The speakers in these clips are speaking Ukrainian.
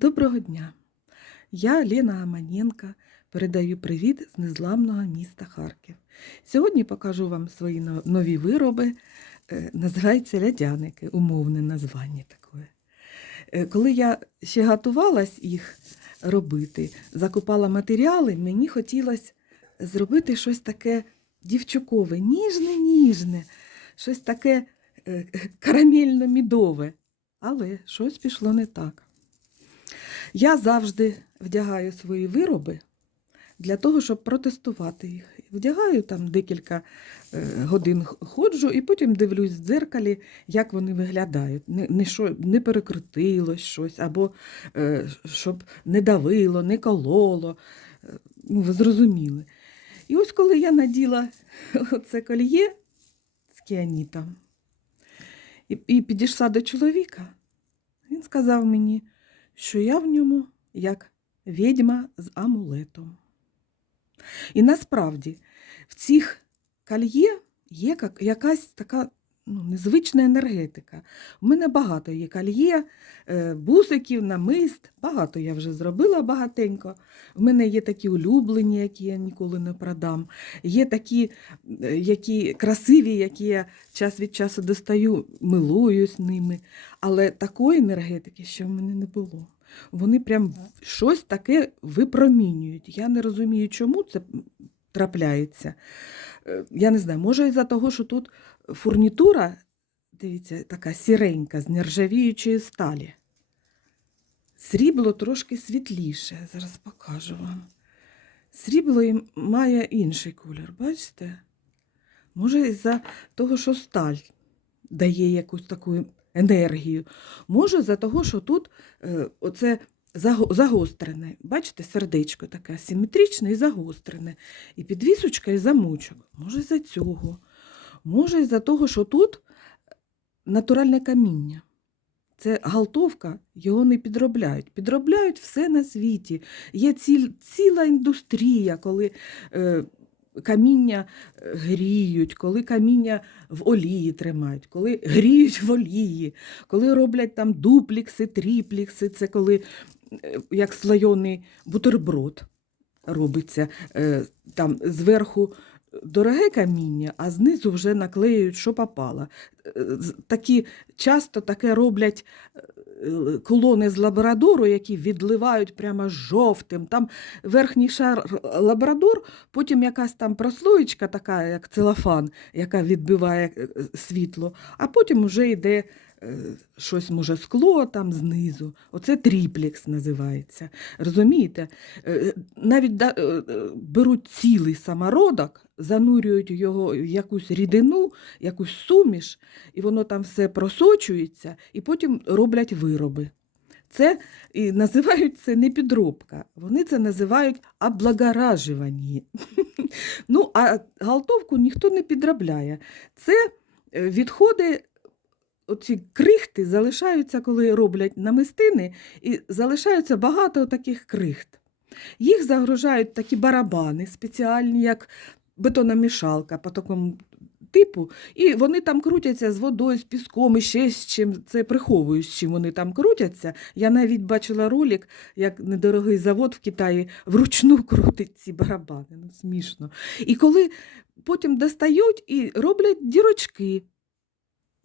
Доброго дня! Я Лена Аманенко передаю привіт з незламного міста Харків. Сьогодні покажу вам свої нові вироби. Е, Називаються лядяники, умовне названня таке. Е, Коли я ще готувалась їх робити, закупала матеріали, мені хотілося зробити щось таке дівчукове, ніжне, ніжне, щось таке е, карамельно-мідове. Але щось пішло не так. Я завжди вдягаю свої вироби для того, щоб протестувати їх. Вдягаю там декілька е, годин ходжу і потім дивлюсь в дзеркалі, як вони виглядають. Не, що, не перекрутилось щось, або е, щоб не давило, не кололо. Е, Ну, ви зрозуміли. І ось коли я наділа оце кольє з кіанітом і, і підійшла до чоловіка, він сказав мені, що я в ньому як відьма з амулетом. І насправді в цих кальє є якась така ну, незвична енергетика. У мене багато є кольє, е, бусиків, намист, багато я вже зробила багатенько. У мене є такі улюблені, які я ніколи не продам. Є такі, е, які красиві, які я час від часу достаю, милуюсь ними. Але такої енергетики ще в мене не було. Вони прям щось таке випромінюють. Я не розумію, чому це трапляється. Е, Я не знаю, може із-за того, що тут фурнітура, дивіться, така сіренька з нержавіючої сталі. Срібло трошки світліше. Зараз покажу вам. Срібло має інший колір, бачите? Може, із-за того, що сталь дає якусь таку енергію. Може, за того, що тут е, оце загострене. Бачите, сердечко таке симетричне і загострене. І підвісочка, і замочок. Може, за цього. Може, за того, що тут натуральне каміння. Це галтовка, його не підробляють. Підробляють все на світі. Є ціль, ціла індустрія, коли е, каміння е, гріють, коли каміння в олії тримають, коли гріють в олії, коли роблять там дуплікси, тріплікси, це коли е, як слойоний бутерброд робиться. е, Там зверху дороге каміння, а знизу вже наклеюють, що попало. Е, Такі, часто таке роблять е, колони з лабрадору, які відливають прямо жовтим. Там верхній шар лабрадор, потім якась там прослоєчка, така, як целофан, яка відбиває е, світло, а потім вже йде щось, може, скло там знизу. Оце тріплікс називається. Розумієте? Е, Навіть е, е, беруть цілий самородок, занурюють його в якусь рідину, якусь суміш, і воно там все просочується, і потім роблять вироби. Це і називають це не підробка, вони це називають облагоражування. Ну, а галтовку ніхто не підробляє. Це е, відходи, оці крихти залишаються, коли роблять намистини, і залишаються багато таких крихт. Їх загружають такі барабани спеціальні, як бетономішалка по такому типу, і вони там крутяться з водою, з піском і ще з чим. Це приховують, з чим вони там крутяться. Я навіть бачила ролик, як недорогий завод в Китаї вручну крутить ці барабани. Ну, смішно. І коли потім достають і роблять дірочки.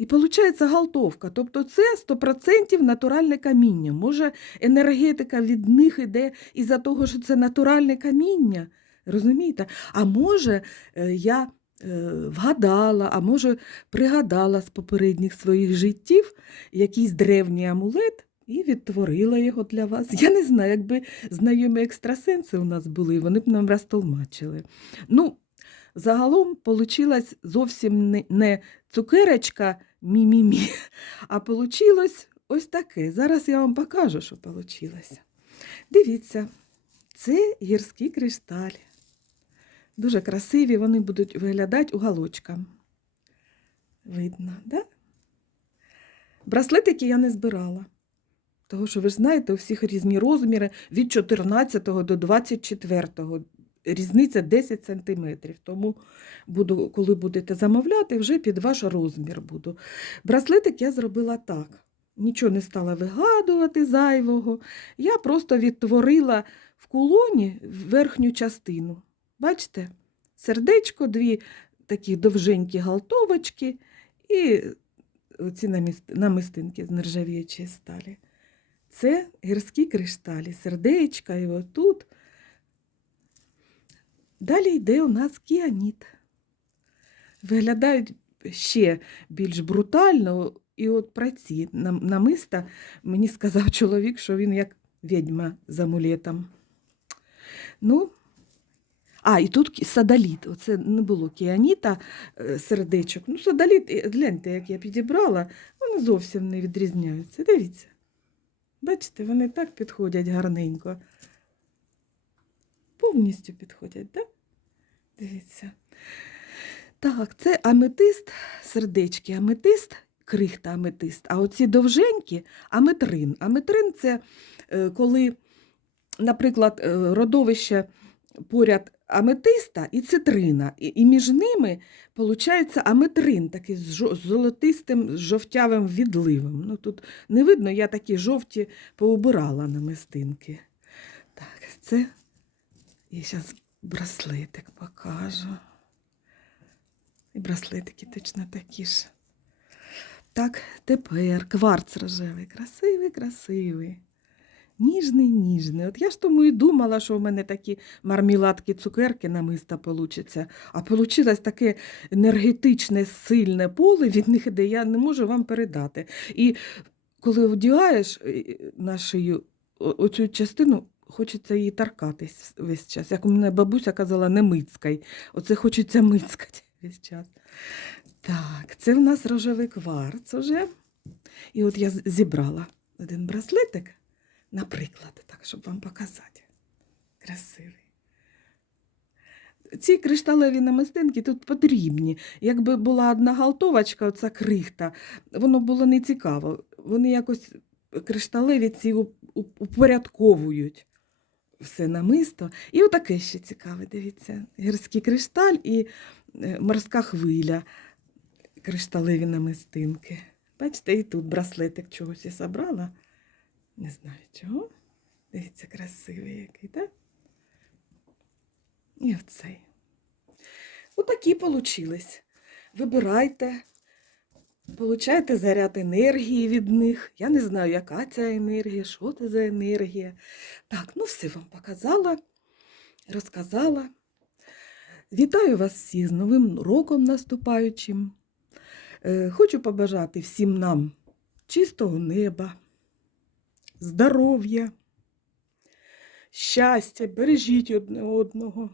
І виходить галтовка. Тобто це 100% натуральне каміння. Може, енергетика від них іде із-за того, що це натуральне каміння. Розумієте? А може, е, я е, вгадала, а може, пригадала з попередніх своїх життів якийсь древній амулет і відтворила його для вас. Я не знаю, якби знайомі екстрасенси у нас були, вони б нам розтолмачили. Ну, загалом вийшла зовсім не, цукерочка мі-мі-мі, а вийшло ось таке. Зараз я вам покажу, що вийшло. Дивіться, це гірські кришталі. Дуже красиві, вони будуть виглядати уголочком. Видно, да? Браслетики я не збирала. Тому що ви ж знаєте, у всіх різні розміри від 14 до 24. Різниця 10 сантиметрів. Тому буду, коли будете замовляти, вже під ваш розмір буду. Браслетик я зробила так. нічого не стала вигадувати зайвого. Я просто відтворила в кулоні верхню частину. Бачите? Сердечко, дві такі довженькі галтовочки і ці намистинки з нержавіючої сталі. Це гірські кришталі, сердечка і отут. Далі йде у нас кіаніт. Виглядають ще більш брутально, і от про ці намиста мені сказав чоловік, що він як відьма з амулетом. Ну, а, і тут садаліт. Оце не було кіаніта, е, сердечок. Ну, садаліт, гляньте, як я підібрала, вони зовсім не відрізняються. Дивіться. Бачите, вони так підходять гарненько. Повністю підходять, так? Дивіться. Так, це аметист, сердечки, аметист, крихта аметист. А оці довженькі аметрин. Аметрин це е, коли, наприклад, е, родовище поряд аметиста і цитрина, і, між ними виходить аметрин, такий з золотистим, жовтявим відливом. Ну, тут не видно, я такі жовті поубирала намистинки. Так, це я зараз браслетик покажу. І браслетики точно такі ж. Так, тепер кварц рожевий. Красивий, красивий. Ніжний, ніжний. От я ж тому і думала, що в мене такі мармеладки, цукерки намиста получаться. А получилось таке енергетичне, сильне поле від них, де я не можу вам передати. І коли вдягаєш е, на шию оцю частину, хочеться її таркатись весь час. Як у мене бабуся казала, не мицькай. Оце хочеться мицькати весь час. Так, це в нас рожевий кварц уже. І от я зібрала один браслетик, наприклад, так, щоб вам показати. Красивий. Ці кришталеві намистинки тут потрібні. Якби була одна галтовочка, оця крихта, воно було не цікаво. Вони якось кришталеві ці уп- уп- упорядковують все намисто. І отаке ще цікаве, дивіться. Гірський кришталь і е, морська хвиля, кришталеві намистинки. Бачите, і тут браслетик чогось я забрала. Не знаю чого. Дивіться, красивий який, так? І оцей. Отакі получились. Вибирайте, получайте заряд енергії від них. Я не знаю, яка ця енергія, що це за енергія. Так, ну все вам показала, розказала. Вітаю вас всіх з Новим роком наступаючим. Е, Хочу побажати всім нам чистого неба, здоров'я, щастя, бережіть одне одного.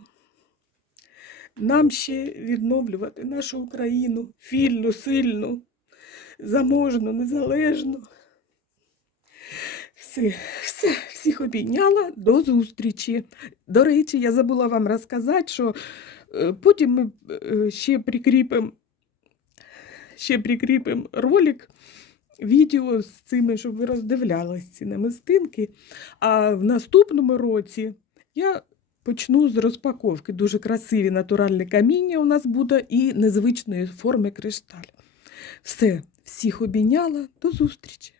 Нам ще відновлювати нашу Україну вільну, сильну, заможну, незалежну. Все, все, всіх обійняла. До зустрічі. До речі, я забула вам розказати, що е, потім ми е, ще прикріпимо ще прикріпимо ролик, відео з цими, щоб ви роздивлялись ці намистинки. А в наступному році я почну з розпаковки. Дуже красиві натуральні каміння у нас буде і незвичної форми кришталь. Все, всіх обійняла. До зустрічі!